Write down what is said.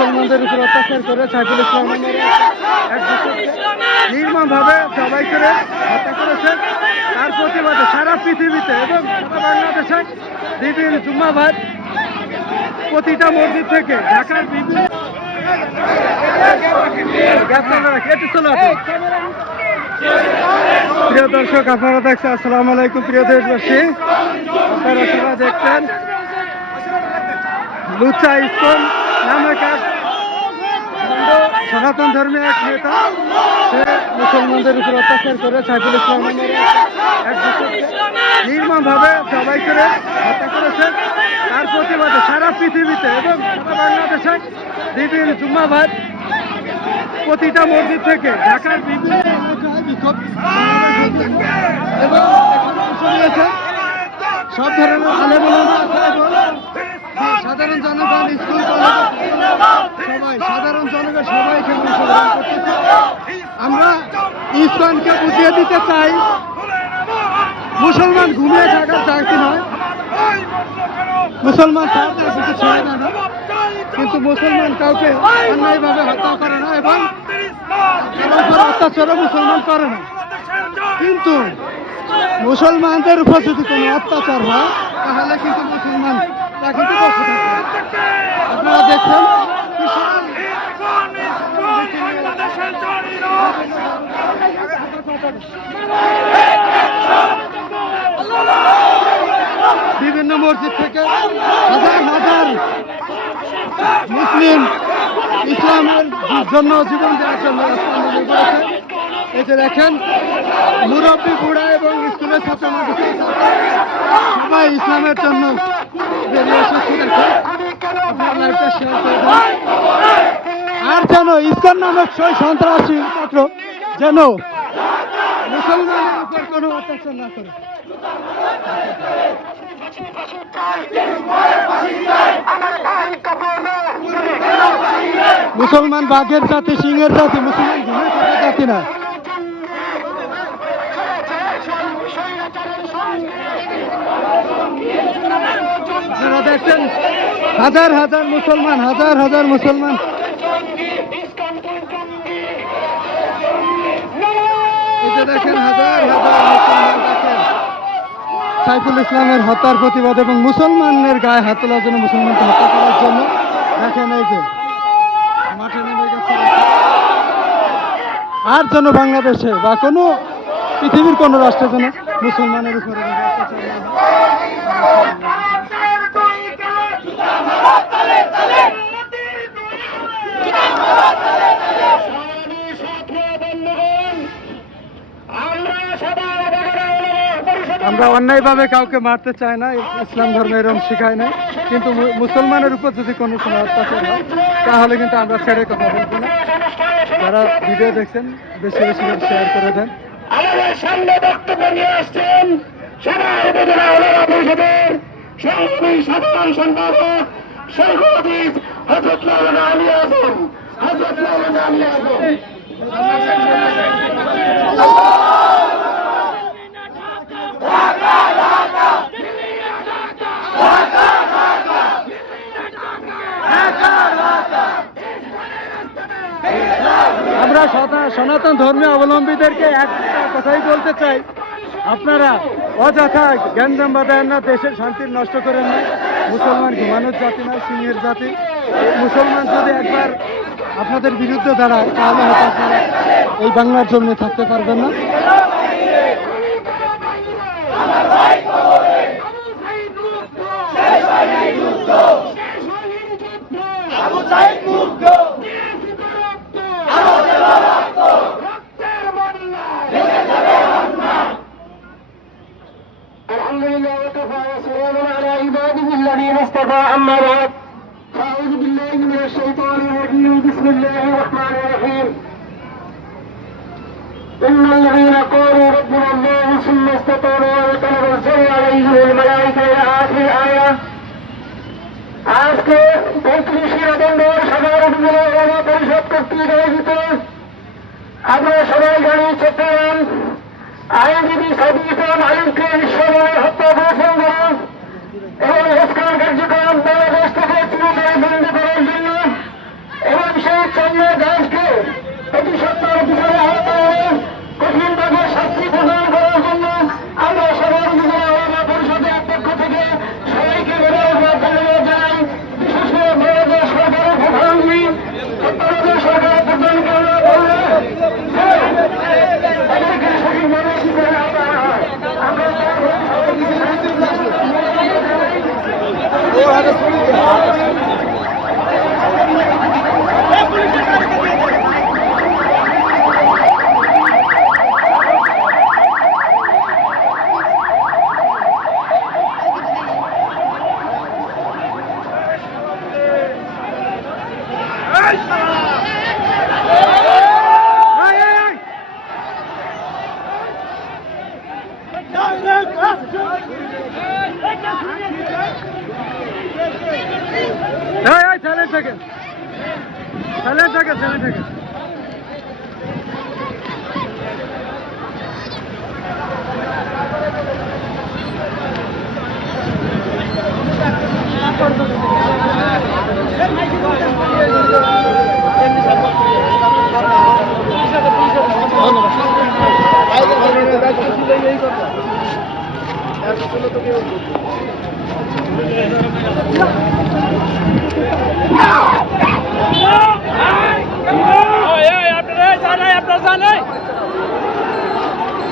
মুসলমানদের উপর অত্যাচার করে সাইফুল ইসলাম নামের নির্মমভাবে জবাই করে হত্যা করেছে। তার প্রতিবাদে সারা পৃথিবীতে এবং সারা বাংলাদেশে বিভিন্ন জুম্মাবাদ প্রতিটা মসজিদ থেকে ঢাকার বিভিন্ন প্রিয় দর্শক, আপনারা দেখছেন, আসসালামু আলাইকুম প্রিয় দেশবাসী। আপনারা সবাই দেখছেন লুচ্চা ইসকন নামে এক সনাতন ধর্মীয় এক নেতা, সে মুসলমানদের উপর অত্যাচার করে সাইফুল ইসলাম নামের নির্মমভাবে জবাই করে হত্যা করেছে। তার প্রতিবাদে সারা পৃথিবীতে এবং সারা বাংলাদেশে বিভিন্ন জুম্মাবাদ প্রতিটা মসজিদ থেকে ঢাকার বিভিন্ন এলাকায় বিক্ষোভ এবং সব ধরনের আলেম ওলামা সাধারণ জনগণ, স্কুল সবাই সাধারণ জনগণ সবাই এখানে অংশগ্রহণ করতেছে। আমরা ইসকনকে বুঝিয়ে দিতে চাই, মুসলমান ঘুমিয়ে থাকার চাকরি নয়, মুসলমান কাউকে কিছু ছেড়ে দেয় না, কিন্তু মুসলমান কাউকে অন্যায়ভাবে হত্যা করে না এবং অত্যাচারও মুসলমান করে না। কিন্তু মুসলমানদের উপর যদি কোনো অত্যাচার হয় তাহলে কিন্তু মুসলমান তা কিন্তু বসে থাকে। আপনারা দেখছেন বিভিন্ন মসজিদ থেকে হাজার হাজার মুসলিম ইসলামের জন্য জীবন দেওয়ার জন্য এই যে দেখেন মুরব্বী বুড়া এবং স্কুলের ছাত্র সবাই ইসলামের জন্য বেরিয়ে এসেছি। আর যেন ইসকন নামক সেই সন্ত্রাসী ছাত্র যেন মুসলমানের উপর কোনো অত্যাচার না করে। মুসলমান বাঘের জাতি, সিংহের জাতি, মুসলমান ঘুমের জাতি না। আপনারা দেখছেন হাজার হাজার মুসলমান, হাজার হাজার মুসলমান এই যে দেখেন হাজার হাজার মুসলমান দেখেন সাইফুল ইসলামের হত্যার প্রতিবাদ এবং মুসলমানের গায়ে হাত তোলার জন্য, মুসলমানকে হত্যা করার জন্য দেখেন এই যে মাঠে নেমে গেছে। আর যেন বাংলাদেশে বা কোনো পৃথিবীর কোনো রাষ্ট্রে যেন মুসলমানের উপরে আমরা অন্যায়ভাবে কাউকে মারতে চাই না, ইসলাম ধর্ম এরকম শিখায় নাই, কিন্তু মুসলমানের উপর যদি কোনো সময় অত্যাচার হয় তাহলে কিন্তু আমরা ছেড়ে কথা বলবো না। যারা ভিডিও দেখছেন বেশি বেশি করে শেয়ার করে দেন। আমাদের সামনে বক্তব্য নিয়ে আসছেন সবাই উপজেলা ওলামা পরিষদের সভাপতি সাধারণ সম্পাদক শেখুল হাদিস হযরত মাওলানা আলী আজম, হযরত মাওলানা আলী আজম। আমরা সনাতন ধর্মীয় অবলম্বীদেরকে একটা কথাই বলতে চাই, আপনারা অযথা জ্ঞানদাম বাঁধায়েন না, দেশের শান্তি নষ্ট করেন না। মুসলমান ঘুমানোর জাতি না, সিংহের জাতি। মুসলমান যদি একবার আপনাদের বিরুদ্ধে দাঁড়ায় তাহলে হয়তো আপনারা এই বাংলার জমিনে থাকতে পারবেন না। الحمدلله وكفى وسلام على عباده الذين اصطفى اما بعد فاعوذ بالله من الشيطان الرجيم بسم الله الرحمن الرحيم ان الذين قالوا ربنا الله ثم استقاموا وتنزل عليهم الملائكه الى اخر الايه আজকে ৩৫ নভেম্বর সদর উপজেলা ওলামা পরিষদ কর্তৃক আয়োজিত আপনারা সবাই জানেন চট্টগ্রাম আইনজীবী সাইদুল ইসলাম আলিমকে বিশ্বভাবে হত্যা প্রসঙ্গ এবং সংস্কার কার্যক্রম বাংলাদেশ থেকে চিরতরে বন্ধ করার জন্য ছেলে থেকে ছেলে থেকে ছেলে থেকে ধন্যবাদ।